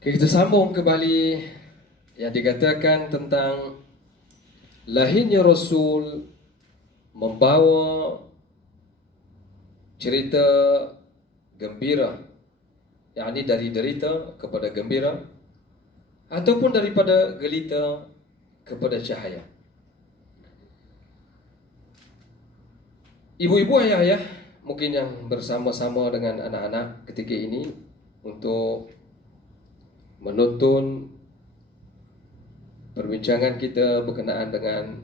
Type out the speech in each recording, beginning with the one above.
Kita sambung kembali yang dikatakan tentang lahirnya Rasul membawa cerita gembira, yakni dari derita kepada gembira ataupun daripada gelita kepada cahaya. Ibu-ibu, ayah-ayah mungkin yang bersama-sama dengan anak-anak ketika ini untuk menonton perbincangan kita berkenaan dengan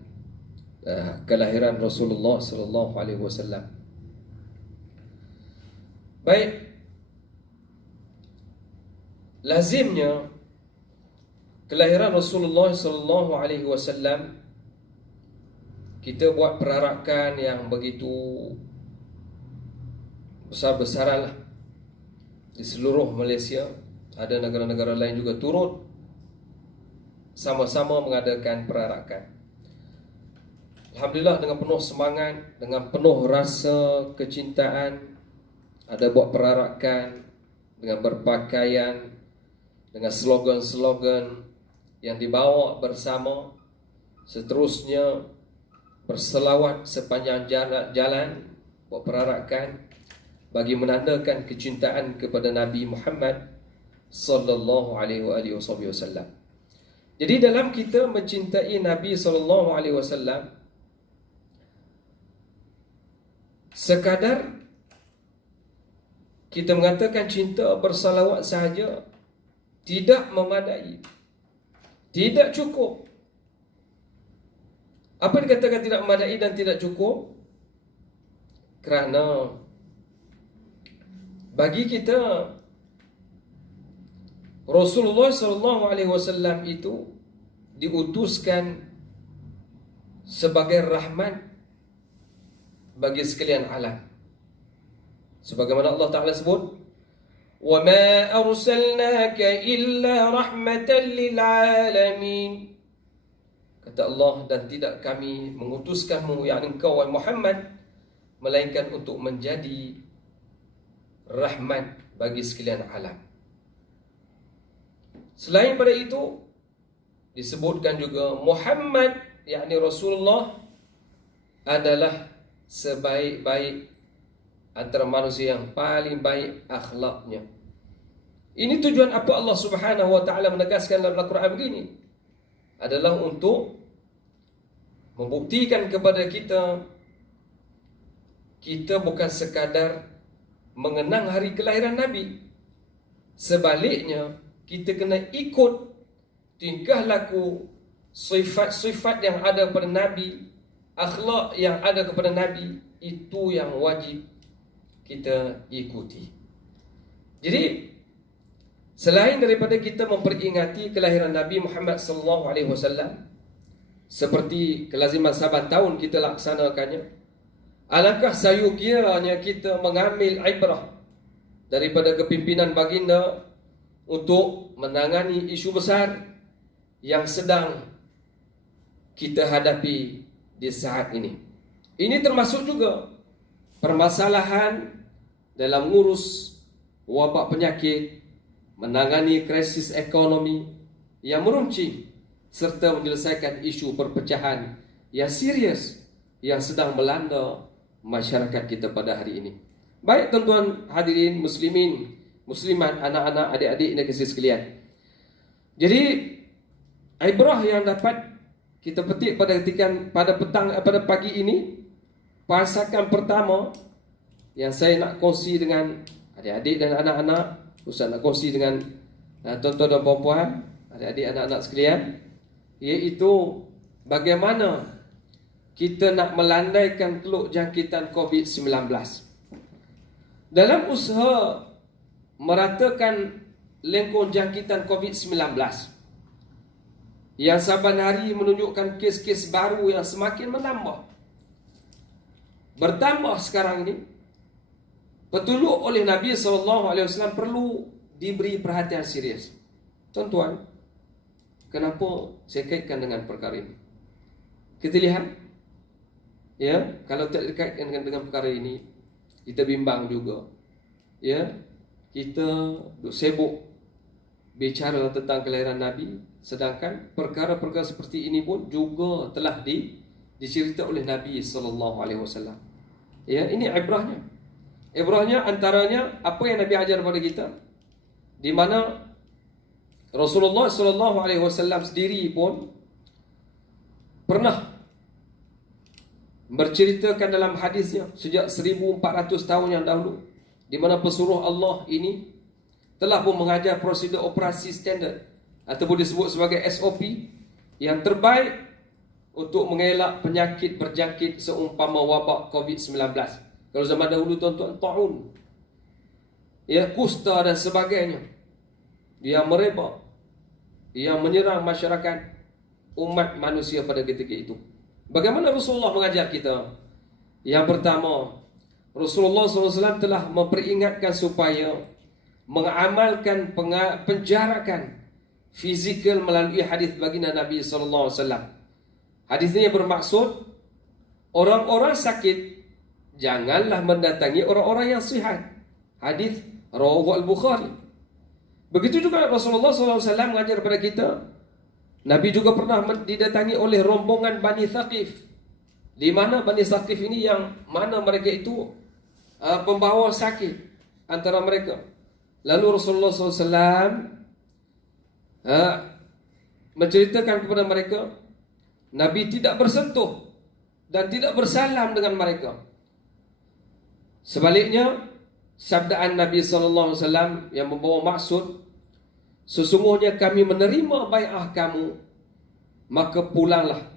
kelahiran Rasulullah sallallahu alaihi wasallam. Baik, lazimnya kelahiran Rasulullah sallallahu alaihi wasallam kita buat perarakan yang begitu besar-besaran lah di seluruh Malaysia. Ada negara-negara lain juga turut sama-sama mengadakan perarakan. Alhamdulillah, dengan penuh semangat, dengan penuh rasa kecintaan, ada buat perarakan dengan berpakaian, dengan slogan-slogan yang dibawa bersama. Seterusnya berselawat sepanjang jalan buat perarakan bagi menandakan kecintaan kepada Nabi Muhammad sallallahu alaihi wasallam. Jadi dalam kita mencintai Nabi sallallahu alaihi wasallam, sekadar kita mengatakan cinta bersalawat sahaja tidak memadai, tidak cukup. Apa dikatakan tidak memadai dan tidak cukup? Kerana bagi kita Rasulullah sallallahu alaihi wasallam itu diutuskan sebagai rahmat bagi sekalian alam. Sebagaimana Allah Taala sebut, "Wa ma arsalnaka illa rahmatan lil alamin." Kata Allah, dan tidak kami mengutuskanmu, yakni engkau wahai Muhammad, melainkan untuk menjadi rahmat bagi sekalian alam. Selain pada itu, disebutkan juga Muhammad, yakni Rasulullah, adalah sebaik-baik antara manusia yang paling baik akhlaknya. Ini tujuan apa Allah Subhanahu wa taala menegaskan dalam Al-Quran begini, adalah untuk membuktikan kepada kita bukan sekadar mengenang hari kelahiran Nabi. Sebaliknya, kita kena ikut tingkah laku, sifat-sifat yang ada pada Nabi, akhlak yang ada kepada Nabi. Itu yang wajib kita ikuti. Jadi, selain daripada kita memperingati kelahiran Nabi Muhammad sallallahu alaihi wasallam seperti kelaziman saban tahun kita laksanakannya, alangkah sayukianya kita mengambil ibrah daripada kepimpinan baginda untuk menangani isu besar yang sedang kita hadapi di saat ini. Ini termasuk juga permasalahan dalam ngurus wabak penyakit, menangani krisis ekonomi yang meruncing, serta menyelesaikan isu perpecahan yang serius yang sedang melanda masyarakat kita pada hari ini. Baik tuan-tuan hadirin muslimin, muslimat, anak-anak, adik-adik dan kasih sekalian. Jadi ibrah yang dapat kita petik pada pagi ini, pasakan pertama yang saya nak kongsi dengan adik-adik dan anak-anak, Ustaz nak kongsi dengan tuan-tuan dan puan-puan, adik-adik, anak-anak sekalian, iaitu bagaimana kita nak melandaikan keluk jangkitan COVID-19. Dalam usaha meratakan lengkung jangkitan COVID-19 yang saban hari menunjukkan kes-kes baru yang semakin menambah, bertambah sekarang ini, petunjuk oleh Nabi SAW perlu diberi perhatian serius. Tuan-tuan, kenapa saya kaitkan dengan perkara ini? Kita lihat, ya, kalau tak dikaitkan dengan perkara ini, kita bimbang juga. Ya, kita sibuk bicara tentang kelahiran Nabi, sedangkan perkara-perkara seperti ini pun juga telah dicerita oleh Nabi sallallahu alaihi wasallam. Ya, ini ibrahnya. Ibrahnya antaranya apa yang Nabi ajar kepada kita, di mana Rasulullah sallallahu alaihi wasallam sendiri pun pernah berceritakan dalam hadisnya sejak 1400 tahun yang dahulu, di mana pesuruh Allah ini telah pun mengajar prosedur operasi standard ataupun disebut sebagai SOP yang terbaik untuk mengelak penyakit berjangkit seumpama wabak COVID-19. Kalau zaman dahulu tuan-tuan, taun, ya, kusta dan sebagainya, yang merebak, yang menyerang masyarakat umat manusia pada ketika itu. Bagaimana Rasulullah mengajar kita? Yang pertama, Rasulullah SAW telah memperingatkan supaya mengamalkan penjarakan fizikal melalui hadis baginda Nabi SAW. Hadis ini bermaksud orang-orang sakit janganlah mendatangi orang-orang yang sihat. Hadis rawahu Al-Bukhari. Begitu juga Rasulullah SAW mengajar kepada kita. Nabi juga pernah didatangi oleh rombongan Bani Thaqif. Di mana Bani Thaqif ini yang mana mereka itu pembawa sakit antara mereka. Lalu Rasulullah SAW menceritakan kepada mereka, Nabi tidak bersentuh dan tidak bersalam dengan mereka. Sebaliknya, sabdaan Nabi SAW yang membawa maksud, sesungguhnya kami menerima bai'ah kamu, maka pulanglah.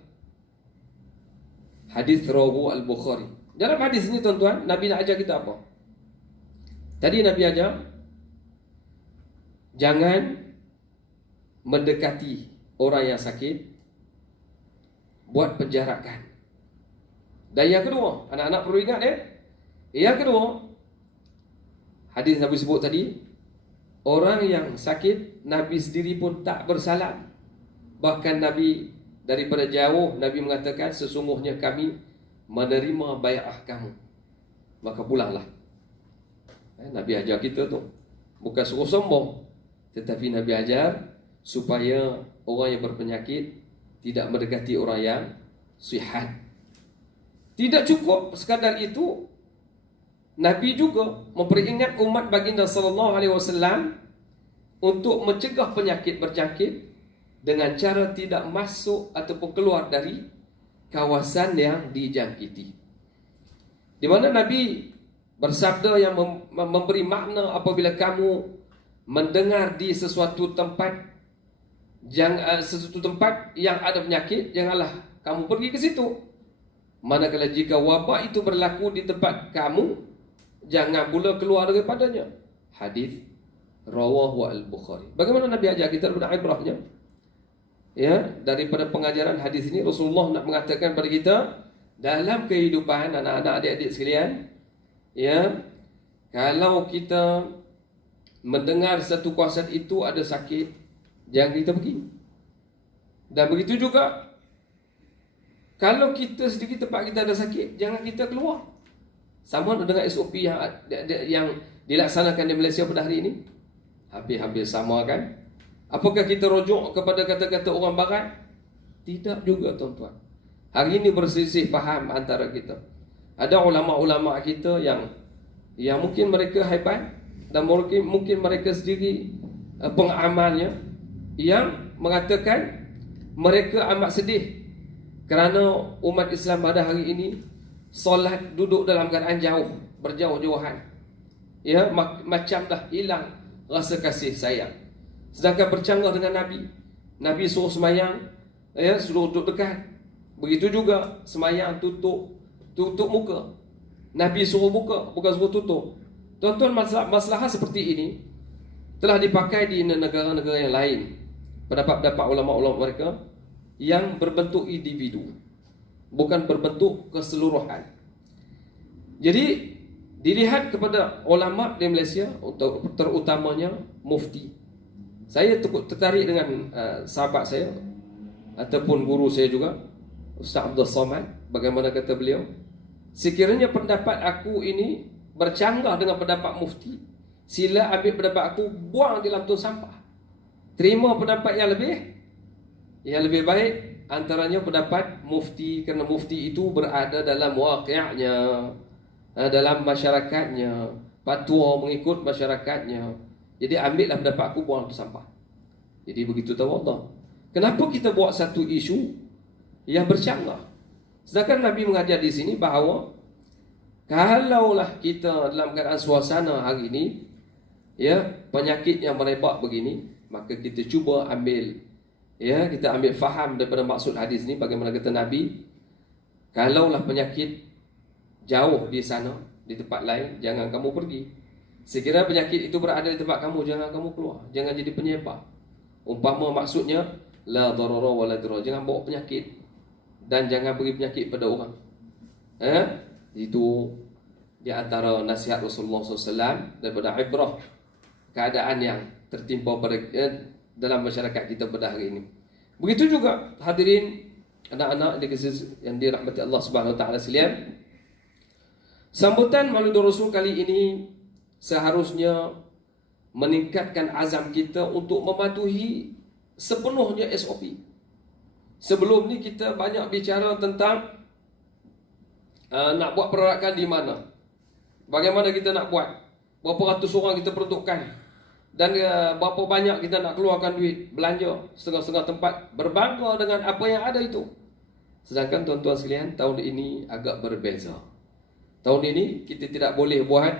Hadis rawahu Al-Bukhari. Dalam hadis ini tuan-tuan, Nabi nak ajar kita apa? Tadi Nabi ajar jangan mendekati orang yang sakit, buat penjarakan. Dan yang kedua, anak-anak perlu ingat yang kedua, hadis Nabi sebut tadi, orang yang sakit, Nabi sendiri pun tak bersalam. Bahkan Nabi daripada jauh, Nabi mengatakan, sesungguhnya kami menerima bai'ah kamu, maka pulanglah. Nabi ajar kita tu bukan suruh sombong, tetapi Nabi ajar supaya orang yang berpenyakit tidak mendekati orang yang sihat. Tidak cukup sekadar itu, Nabi juga memperingat umat baginda sallallahu alaihi wasallam untuk mencegah penyakit berjangkit dengan cara tidak masuk ataupun keluar dari kawasan yang dijangkiti. Di mana Nabi bersabda yang memberi makna, apabila kamu mendengar di sesuatu tempat yang ada penyakit, janganlah kamu pergi ke situ. Manakala jika wabak itu berlaku di tempat kamu, jangan pula keluar daripadanya. Hadis rawahu Al-Bukhari. Bagaimana Nabi ajar kita daripada ibrahnya? Ya, daripada pengajaran hadis ini, Rasulullah nak mengatakan kepada kita dalam kehidupan anak-anak, adik-adik sekalian, ya, kalau kita mendengar satu kawasan itu ada sakit, jangan kita pergi. Dan begitu juga, kalau kita sendiri tempat kita ada sakit, jangan kita keluar. Sama dengan SOP yang dilaksanakan di Malaysia pada hari ini. Hampir sama kan? Apakah kita rujuk kepada kata-kata orang barat? Tidak juga tuan-tuan. Hari ini berselisih faham antara kita. Ada ulama-ulama kita yang mungkin mereka hebat, dan mungkin mereka sendiri pengamalnya, yang mengatakan mereka amat sedih kerana umat Islam pada hari ini solat duduk dalam keadaan jauh, berjauh-jauhan. Ya, macam dah hilang rasa kasih sayang. Sedangkan bercanggah dengan Nabi suruh semayang, ya, suruh duduk dekat. Begitu juga semayang tutup muka. Nabi suruh buka, bukan suruh tutup. Tuan-tuan, masalah seperti ini telah dipakai di negara-negara yang lain. Pendapat-pendapat ulama-ulama mereka yang berbentuk individu, bukan berbentuk keseluruhan. Jadi dilihat kepada ulama di Malaysia, terutamanya mufti. Saya tertarik dengan sahabat saya ataupun guru saya juga, Ustaz Abdul Somad. Bagaimana kata beliau, sekiranya pendapat aku ini bercanggah dengan pendapat mufti, sila ambil pendapat aku, buang di dalam tong sampah. terima pendapat yang lebih baik, antaranya pendapat mufti, kerana mufti itu berada dalam waqi'nya, dalam masyarakatnya, fatwa mengikut masyarakatnya. Jadi ambillah pendapat aku, buang tu sampah. Jadi begitu tawaduk. Kenapa kita buat satu isu yang bercanggah? Sedangkan Nabi mengajar di sini bahawa kalaulah kita dalam keadaan suasana hari ini, ya, penyakit yang merebak begini, maka kita cuba ambil, ya, kita ambil faham daripada maksud hadis ni. Bagaimana kata Nabi, kalaulah penyakit jauh di sana, di tempat lain, jangan kamu pergi. Sekiranya penyakit itu berada di tempat kamu, jangan kamu keluar, jangan jadi penyebar. Umpama maksudnya la darara wala dirar, jangan bawa penyakit dan jangan beri penyakit pada orang. Itu di antara nasihat Rasulullah SAW daripada ibrah keadaan yang tertimpa pada dalam masyarakat kita pada hari ini. Begitu juga hadirin anak-anak yang dirahmati Allah Subhanahu Wa Taala sekalian, sambutan Maulid Rasul kali ini seharusnya meningkatkan azam kita untuk mematuhi sepenuhnya SOP. Sebelum ni kita banyak bicara tentang nak buat perarakan di mana, bagaimana kita nak buat, berapa ratus orang kita peruntukkan, dan berapa banyak kita nak keluarkan duit belanja setengah-setengah tempat, berbangga dengan apa yang ada itu. Sedangkan tuan-tuan sekalian, tahun ini agak berbeza. Tahun ini kita tidak boleh buat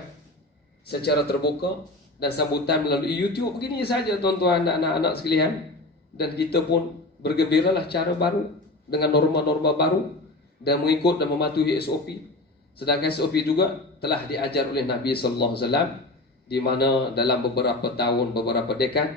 secara terbuka dan sambutan melalui YouTube begini saja tuan-tuan dan anak-anak sekalian. Dan kita pun bergembiralah cara baru dengan norma-norma baru dan mengikut dan mematuhi SOP. Sedangkan SOP juga telah diajar oleh Nabi sallallahu alaihi wasallam, di mana dalam beberapa tahun, beberapa dekad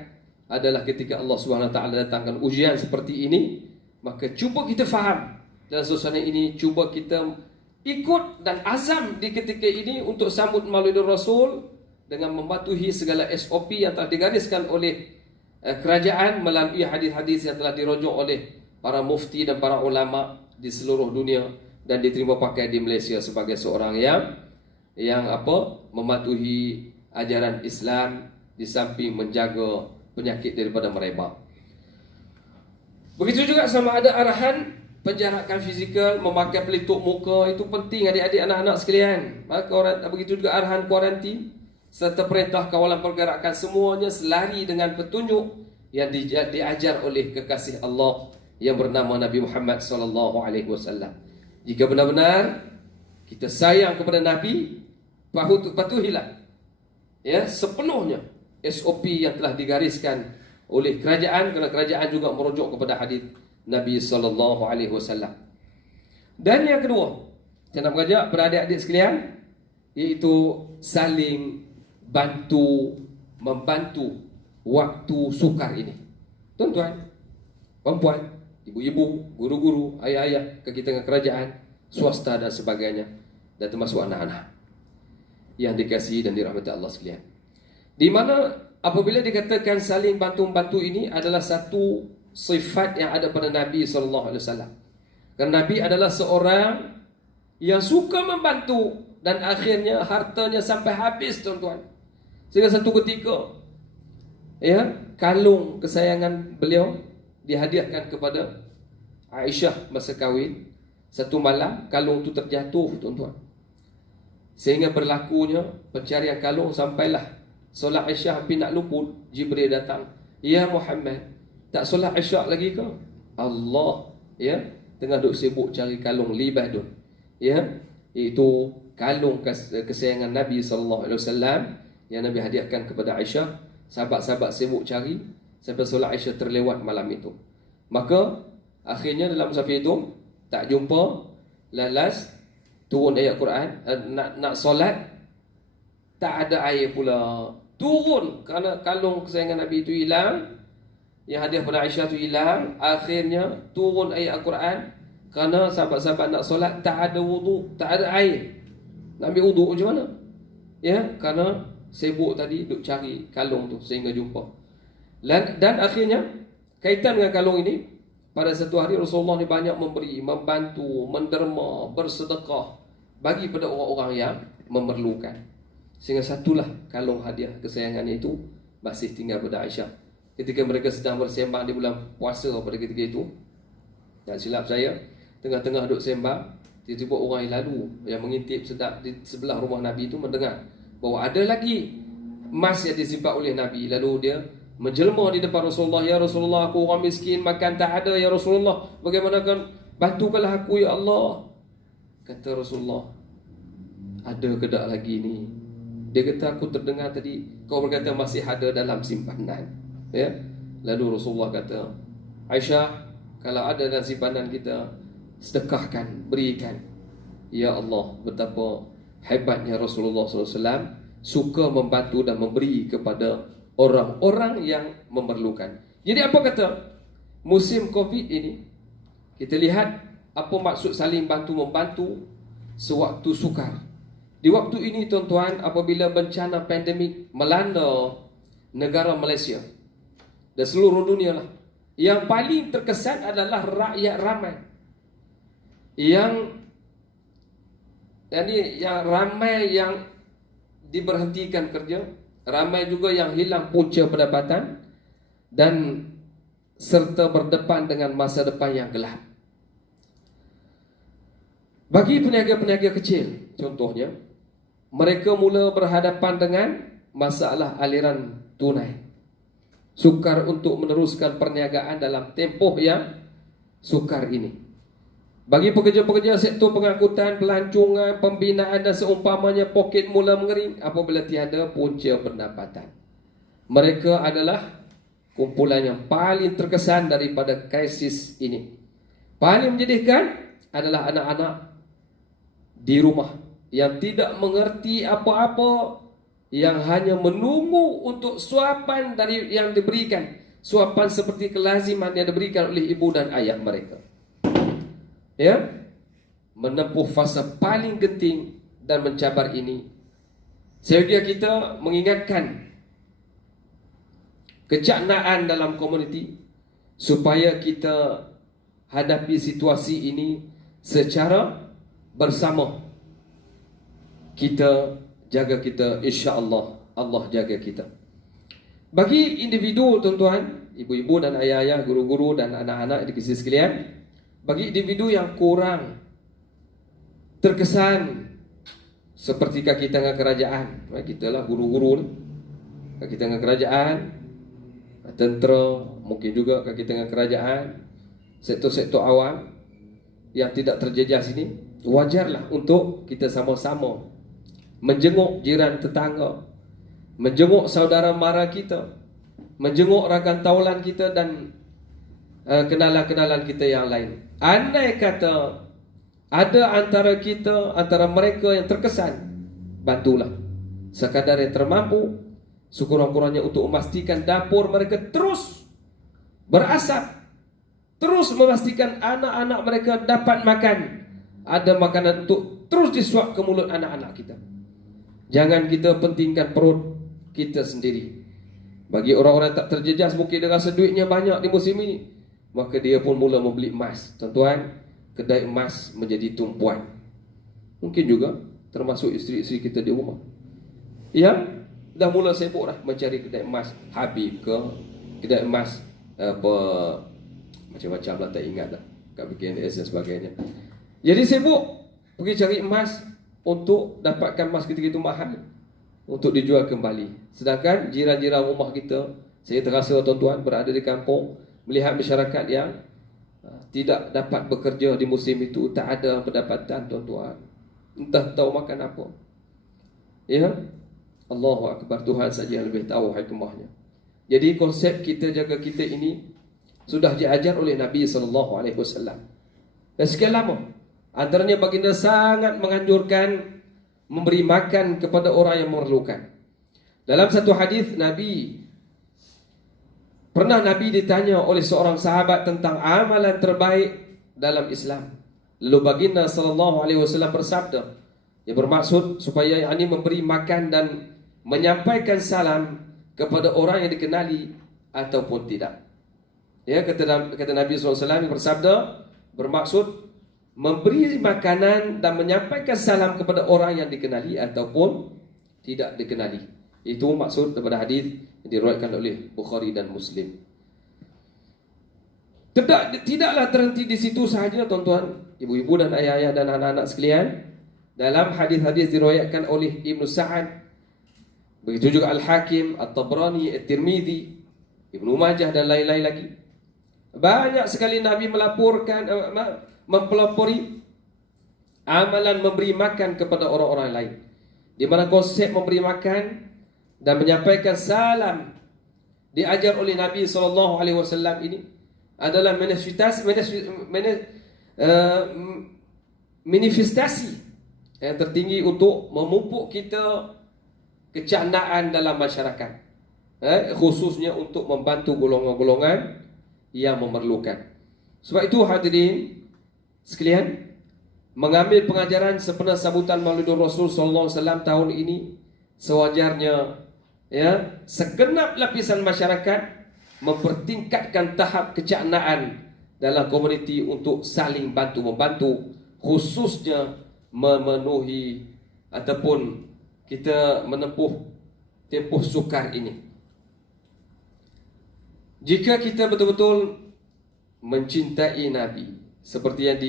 adalah ketika Allah Subhanahu Wa Taala datangkan ujian seperti ini, maka cuba kita faham dalam suasana ini, cuba kita ikut dan azam di ketika ini untuk sambut Maulid Rasul dengan mematuhi segala SOP yang telah digariskan oleh kerajaan melalui hadis-hadis yang telah dirujuk oleh para mufti dan para ulama di seluruh dunia dan diterima pakai di Malaysia sebagai seorang yang mematuhi ajaran Islam di samping menjaga penyakit daripada merebak. Begitu juga sama ada arahan penjarakan fizikal, memakai pelitup muka, itu penting adik-adik anak-anak sekalian. Maka begitu juga arahan kuarantin serta perintah kawalan pergerakan, semuanya selari dengan petunjuk yang diajar oleh kekasih Allah yang bernama Nabi Muhammad SAW. Jika benar-benar kita sayang kepada Nabi, patuhilah, ya, sepenuhnya SOP yang telah digariskan oleh kerajaan, kerana kerajaan juga merujuk kepada hadis Nabi SAW. Dan yang kedua, saya nak mengajak beradik-adik sekalian, iaitu saling membantu waktu sukar ini. Tuan-tuan, perempuan, ibu-ibu, guru-guru, ayah-ayah, kita dengan kerajaan, swasta dan sebagainya, dan termasuk anak-anak yang dikasihi dan dirahmati Allah sekalian. Di mana apabila dikatakan saling bantu-membantu ini adalah satu sifat yang ada pada Nabi SAW. Kerana Nabi adalah seorang yang suka membantu dan akhirnya hartanya sampai habis, tuan-tuan. Sehingga satu ketika, ya, kalung kesayangan beliau dihadiahkan kepada Aisyah masa kahwin. Satu malam kalung itu terjatuh, tuan-tuan, sehingga berlakunya pencarian kalung sampailah solat Aisyah hampir nak luput. Jibril datang, "Ya Muhammad, tak solat Aisyah lagi ke?" Allah, ya, tengah duk sibuk cari kalung libadun, ya, itu kalung kesayangan Nabi SAW yang Nabi hadiahkan kepada Aisyah. Sahabat-sahabat sibuk cari sampai solat Aisyah terlewat malam itu. Maka akhirnya dalam musafir itu tak jumpa. Lalas turun ayat Quran, nak solat, tak ada air pula. Turun kerana kalung kesayangan Nabi itu hilang, yang hadiah pada Aisyah itu hilang. Akhirnya turun ayat Al-Quran kerana sahabat-sahabat nak solat, tak ada wudu, tak ada air. Nak ambil wudu macam mana? Ya, kerana sibuk tadi duk cari kalung tu sehingga jumpa. Dan akhirnya kaitan dengan kalung ini, pada satu hari Rasulullah ni banyak memberi, membantu, menderma, bersedekah bagi pada orang-orang yang memerlukan. Sehingga satulah kalung hadiah kesayangannya itu masih tinggal pada Aisyah ketika mereka sedang bersembang di bulan puasa pada ketika itu. Tak silap saya, tengah-tengah duduk sembang, tiba-tiba orang yang lalu yang mengintip sedap di sebelah rumah Nabi itu mendengar bahawa ada lagi emas yang disimpan oleh Nabi. Lalu dia menjelma di depan Rasulullah, "Ya Rasulullah, aku orang miskin, makan tak ada, ya Rasulullah. Bagaimana kan bantukanlah aku, ya Allah." Kata Rasulullah, "Ada ke tak lagi ni?" Dia kata, "Aku terdengar tadi kau berkata masih ada dalam simpanan." Ya. Lalu Rasulullah kata, "Aisyah, kalau ada dalam simpanan kita, sedekahkan, berikan." Ya Allah, betapa hebatnya Rasulullah SAW suka membantu dan memberi kepada orang-orang yang memerlukan. Jadi apa kata musim Covid ini, kita lihat apa maksud saling bantu-membantu sewaktu sukar. Di waktu ini tuan-tuan, apabila bencana pandemik melanda negara Malaysia dan seluruh dunia lah, yang paling terkesan adalah rakyat ramai yang ramai yang diberhentikan kerja, ramai juga yang hilang punca pendapatan dan serta berdepan dengan masa depan yang gelap. Bagi peniaga-peniaga kecil, contohnya, mereka mula berhadapan dengan masalah aliran tunai. Sukar untuk meneruskan perniagaan dalam tempoh yang sukar ini. Bagi pekerja-pekerja sektor pengangkutan, pelancongan, pembinaan dan seumpamanya, poket mula mengering apabila tiada punca pendapatan. Mereka adalah kumpulan yang paling terkesan daripada krisis ini. Paling menyedihkan adalah anak-anak di rumah yang tidak mengerti apa-apa, yang hanya menunggu untuk suapan dari yang diberikan, suapan seperti kelaziman yang diberikan oleh ibu dan ayah mereka. Ya, menempuh fasa paling genting dan mencabar ini, sehingga kita mengingatkan kejaknaan dalam komuniti supaya kita hadapi situasi ini secara bersama. Kita jaga kita, insya-Allah Allah jaga kita. Bagi individu tuan-tuan, ibu-ibu dan ayah-ayah, guru-guru dan anak-anak dikasihi sekalian, bagi individu yang kurang terkesan seperti kaki tangan kerajaan, kita lah guru-guru, kaki tangan kerajaan, tentera, mungkin juga kaki tangan kerajaan, sektor-sektor awam yang tidak terjejas ini, wajarlah untuk kita sama-sama menjenguk jiran tetangga, menjenguk saudara mara kita, menjenguk rakan taulan kita dan kenalan-kenalan kita yang lain. Andai kata ada antara kita, antara mereka yang terkesan, bantulah sekadar yang termampu, sekurang-kurangnya untuk memastikan dapur mereka terus berasap, terus memastikan anak-anak mereka dapat makan, ada makanan untuk terus disuap ke mulut anak-anak kita. Jangan kita pentingkan perut kita sendiri. Bagi orang-orang tak terjejas, mungkin dia rasa duitnya banyak di musim ini, maka dia pun mula membeli emas. Tuan-tuan, kedai emas menjadi tumpuan. Mungkin juga termasuk isteri-isteri kita di rumah yang dah mula sibuk dah mencari kedai emas Habib ke, kedai emas apa macam-macam lah, tak ingat dah, kat BKNS dan sebagainya. Jadi sibuk pergi cari emas untuk dapatkan emas ketika itu mahal untuk dijual kembali. Sedangkan jiran-jiran rumah kita, saya terasa tuan-tuan berada di kampung, melihat masyarakat yang tidak dapat bekerja di musim itu, tak ada pendapatan tuan-tuan, entah tahu makan apa. Ya, Allahu Akbar, Tuhan saja yang lebih tahu hikmahnya. Jadi konsep kita jaga kita ini sudah diajar oleh Nabi SAW. Dan sekian lama, antaranya baginda sangat menganjurkan memberi makan kepada orang yang memerlukan. Dalam satu hadis Nabi ditanya oleh seorang sahabat tentang amalan terbaik dalam Islam. Lalu baginda SAW bersabda, yang bermaksud supaya yakni memberi makan dan menyampaikan salam kepada orang yang dikenali ataupun tidak. Ya, kata Nabi SAW yang bersabda, bermaksud memberi makanan dan menyampaikan salam kepada orang yang dikenali ataupun tidak dikenali. Itu maksud daripada hadis yang diriwayatkan oleh Bukhari dan Muslim. Tidaklah terhenti di situ sahaja, tuan-tuan, ibu-ibu dan ayah-ayah dan anak-anak sekalian. Dalam hadis-hadis diriwayatkan oleh Ibnu Sa'ad, begitu juga Al-Hakim, At-Tabrani, At-Tirmidzi, Ibnu Majah dan lain-lain lagi. Banyak sekali Nabi melaporkan, mempelopori amalan memberi makan kepada orang-orang lain, di mana konsep memberi makan dan menyampaikan salam diajar oleh Nabi SAW ini adalah manifestasi yang tertinggi untuk memupuk kita kecaknaan dalam masyarakat, khususnya untuk membantu golongan-golongan yang memerlukan. Sebab itu hadirin sekalian, mengambil pengajaran sempena sambutan Maulidur Rasul sallallahu alaihi wasallam tahun ini sewajarnya, segenap lapisan masyarakat mempertingkatkan tahap kecaknaan dalam komuniti untuk saling bantu-membantu, khususnya memenuhi ataupun kita menempuh tempoh sukar ini. Jika kita betul-betul mencintai Nabi seperti yang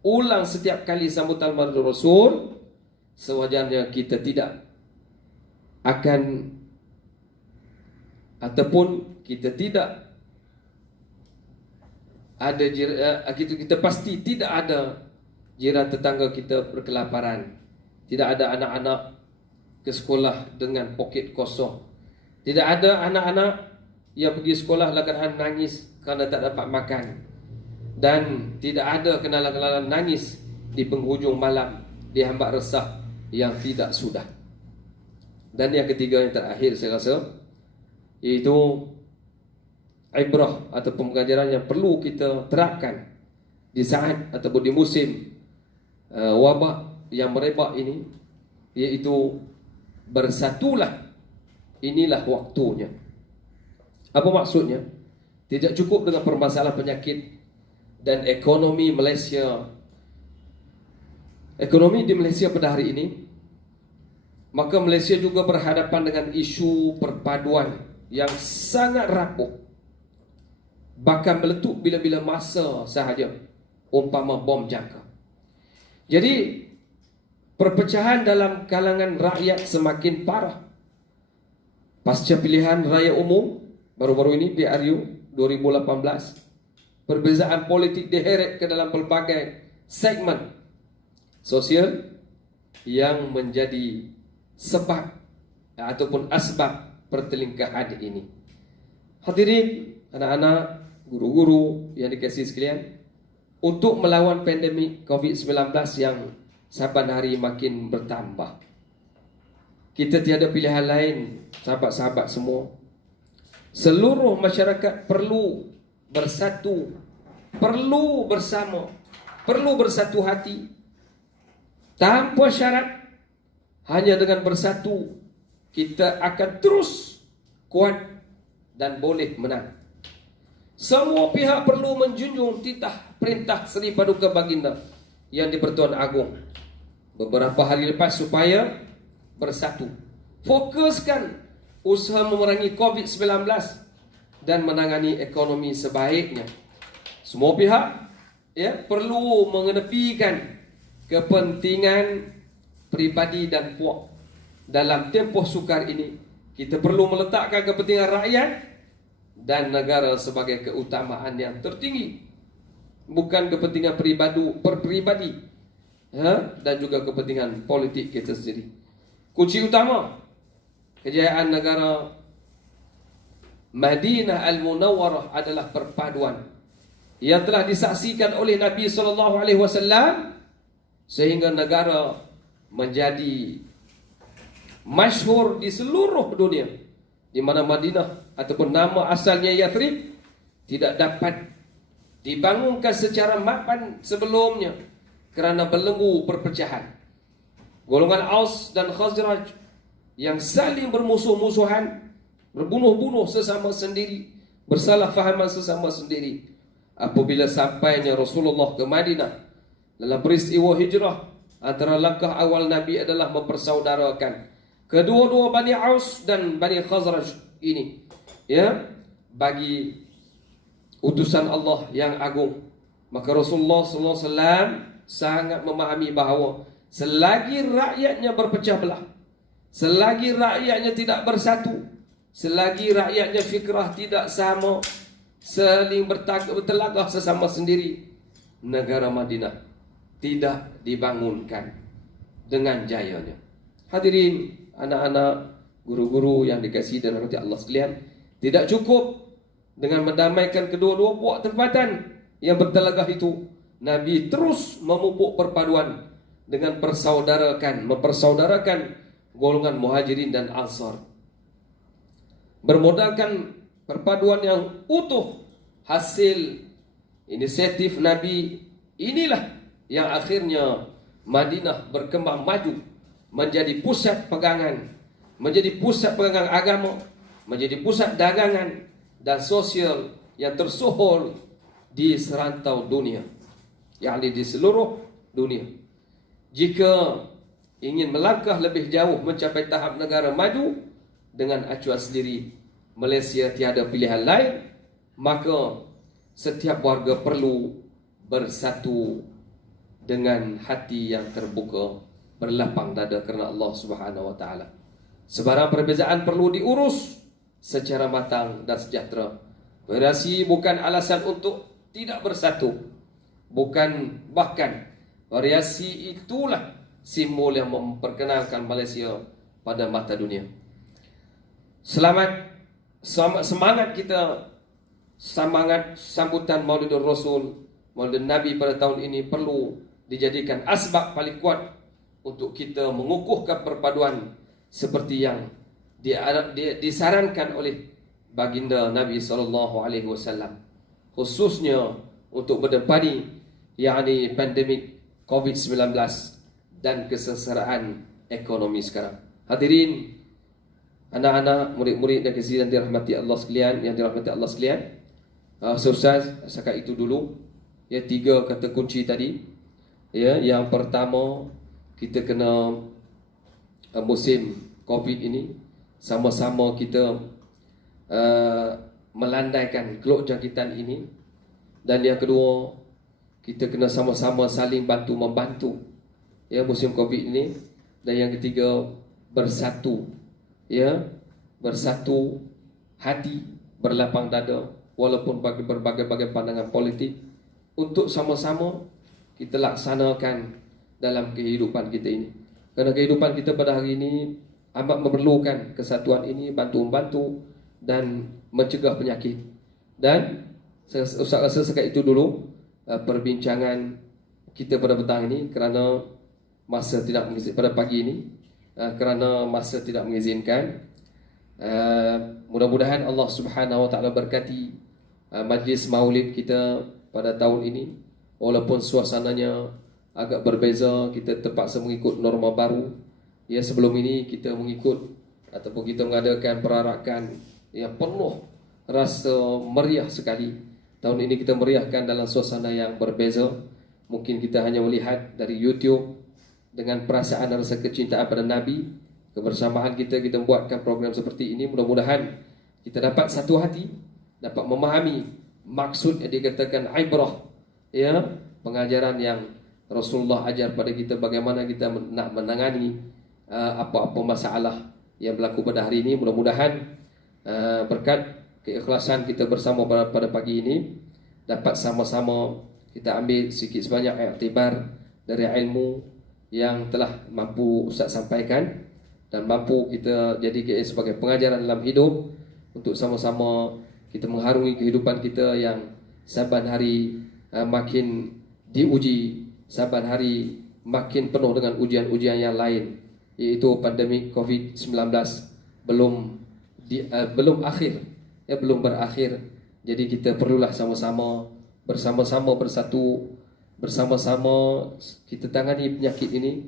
diulang setiap kali sambutan Maulidur Rasul, sewajarnya kita tidak akan ataupun kita tidak ada kita pasti tidak ada jiran tetangga kita berkelaparan, tidak ada anak-anak ke sekolah dengan poket kosong, tidak ada anak-anak yang pergi sekolah dalam keadaan nangis kerana tak dapat makan, dan tidak ada kenalan-kenalan nangis di penghujung malam dihambak resah yang tidak sudah. Dan yang ketiga, yang terakhir saya rasa, iaitu ibrah atau pembelajaran yang perlu kita terapkan di saat ataupun di musim wabak yang merebak ini, iaitu bersatulah, inilah waktunya. Apa maksudnya? Tidak cukup dengan permasalahan penyakit dan ekonomi Malaysia, ekonomi di Malaysia pada hari ini, maka Malaysia juga berhadapan dengan isu perpaduan yang sangat rapuh, bahkan meletup bila-bila masa sahaja, umpama bom jangka. Jadi perpecahan dalam kalangan rakyat semakin parah pasca pilihan raya umum baru-baru ini, PRU 2018. Perbezaan politik diheret ke dalam pelbagai segmen sosial yang menjadi sebab ataupun asbab pertelingkahan ini. Hadirin, anak-anak, guru-guru yang dikasihi sekalian, untuk melawan pandemik COVID-19 yang saban hari makin bertambah, kita tiada pilihan lain, sahabat-sahabat semua. Seluruh masyarakat perlu bersatu, perlu bersama, perlu bersatu hati, tanpa syarat. Hanya dengan bersatu kita akan terus kuat dan boleh menang. Semua pihak perlu menjunjung titah perintah Seri Paduka Baginda yang di-Pertuan Agong beberapa hari lepas supaya bersatu, fokuskan usaha memerangi COVID-19 dan menangani ekonomi sebaiknya. Semua pihak perlu mengenepikan kepentingan pribadi dan puak. Dalam tempoh sukar ini, kita perlu meletakkan kepentingan rakyat dan negara sebagai keutamaan yang tertinggi, bukan kepentingan pribadi dan juga kepentingan politik kita sendiri. Kunci utama kejayaan negara Madinah Al-Munawwarah adalah perpaduan yang telah disaksikan oleh Nabi SAW, sehingga negara menjadi masyhur di seluruh dunia, di mana Madinah ataupun nama asalnya Yathrib tidak dapat dibangunkan secara mapan sebelumnya kerana belenggu perpecahan. Golongan Aus dan Khazraj yang saling bermusuh-musuhan, berbunuh-bunuh sesama sendiri, bersalah fahaman sesama sendiri. Apabila sampainya Rasulullah ke Madinah dalam peristiwa hijrah, antara langkah awal Nabi adalah mempersaudarakan kedua-dua Bani Aus dan Bani Khazraj ini, ya, bagi utusan Allah yang agung. Maka Rasulullah SAW sangat memahami bahawa selagi rakyatnya berpecah belah, selagi rakyatnya tidak bersatu, selagi rakyatnya fikrah tidak sama, saling bertelagah sesama sendiri, negara Madinah tidak dibangunkan dengan jayanya. Hadirin, anak-anak, guru-guru yang dikasihi dan rahmati Allah sekalian, tidak cukup dengan mendamaikan kedua-dua puak tempatan yang bertelagah itu. Nabi terus memupuk perpaduan dengan mempersaudarakan golongan Muhajirin dan Ansar. Bermodalkan perpaduan yang utuh, hasil inisiatif Nabi inilah yang akhirnya Madinah berkembang maju menjadi pusat pegangan, menjadi pusat pegangan agama, menjadi pusat dagangan dan sosial yang tersohor di serantau dunia, yakni di seluruh dunia. Jika ingin melangkah lebih jauh mencapai tahap negara maju dengan acuan sendiri, Malaysia tiada pilihan lain, maka setiap warga perlu bersatu dengan hati yang terbuka, berlapang dada kerana Allah Subhanahu wa taala. Sebarang perbezaan perlu diurus secara matang dan sejahtera. Variasi bukan alasan untuk tidak bersatu. Bahkan variasi itulah simbol yang memperkenalkan Malaysia pada mata dunia. Semangat kita, semangat sambutan Maulidur Rasul, Maulid Nabi pada tahun ini perlu dijadikan asbab paling kuat untuk kita mengukuhkan perpaduan seperti yang disarankan oleh baginda Nabi SAW, khususnya untuk berdepani yakni pandemik COVID-19 dan kesengsaraan ekonomi sekarang. Hadirin, anak-anak, murid-murid dan kasihan yang dirahmati Allah sekalian, Ustaz, setakat itu dulu. Ya, 3 kata kunci tadi. Ya, yang pertama, kita kena musim COVID ini sama-sama kita melandaikan gelok jangkitan ini. Dan yang kedua, kita kena sama-sama saling bantu-membantu, ya, musim COVID ini. Dan yang ketiga, bersatu, ya, bersatu hati, berlapang dada walaupun bagi berbagai-bagai pandangan politik, untuk sama-sama kita laksanakan dalam kehidupan kita ini. Kerana kehidupan kita pada hari ini amat memerlukan kesatuan ini, bantu-membantu dan mencegah penyakit. Dan Ustaz rasa setakat itu dulu perbincangan kita pada petang ini, kerana masa tidak mengizinkan pada pagi ini, kerana masa tidak mengizinkan. Mudah-mudahan Allah Subhanahu wa taala berkati majlis maulid kita pada tahun ini. Walaupun suasananya agak berbeza, kita terpaksa mengikut norma baru. Ya, sebelum ini kita mengikut ataupun kita mengadakan perarakan yang penuh rasa meriah sekali. Tahun ini kita meriahkan dalam suasana yang berbeza. Mungkin kita hanya melihat dari YouTube dengan perasaan dan rasa kecintaan pada Nabi. Kebersamaan kita membuatkan program seperti ini. Mudah-mudahan kita dapat satu hati, dapat memahami maksud yang dikatakan ibrah, ya, pengajaran yang Rasulullah ajar pada kita bagaimana kita nak menangani apa-apa masalah yang berlaku pada hari ini. Mudah-mudahan berkat keikhlasan kita bersama pada pagi ini, dapat sama-sama kita ambil sikit sebanyak iktibar dari ilmu yang telah mampu Ustaz sampaikan, dan mampu kita jadikan sebagai pengajaran dalam hidup untuk sama-sama kita mengharungi kehidupan kita yang saban hari makin diuji, saban hari makin penuh dengan ujian-ujian yang lain, iaitu pandemik COVID-19 belum akhir, ya, belum berakhir. Jadi kita perlulah sama-sama bersatu, bersama-sama kita tangani penyakit ini,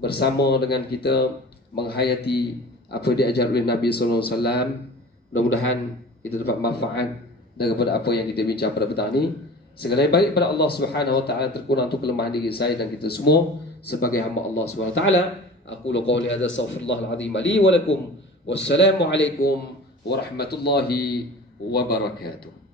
bersama dengan kita menghayati apa yang diajar oleh Nabi sallallahu alaihi wasallam. Mudah-mudahan kita dapat manfaat daripada apa yang kita bincang pada petang ini. Segala yang baik pada Allah Subhanahu wa taala terkurang untuk kelemahan diri saya dan kita semua sebagai hamba Allah Subhanahu wa taala. Aqulu qawli hadza astaghfirullahal azim li wa lakum. Wassalamu alaikum warahmatullahi wabarakatuh.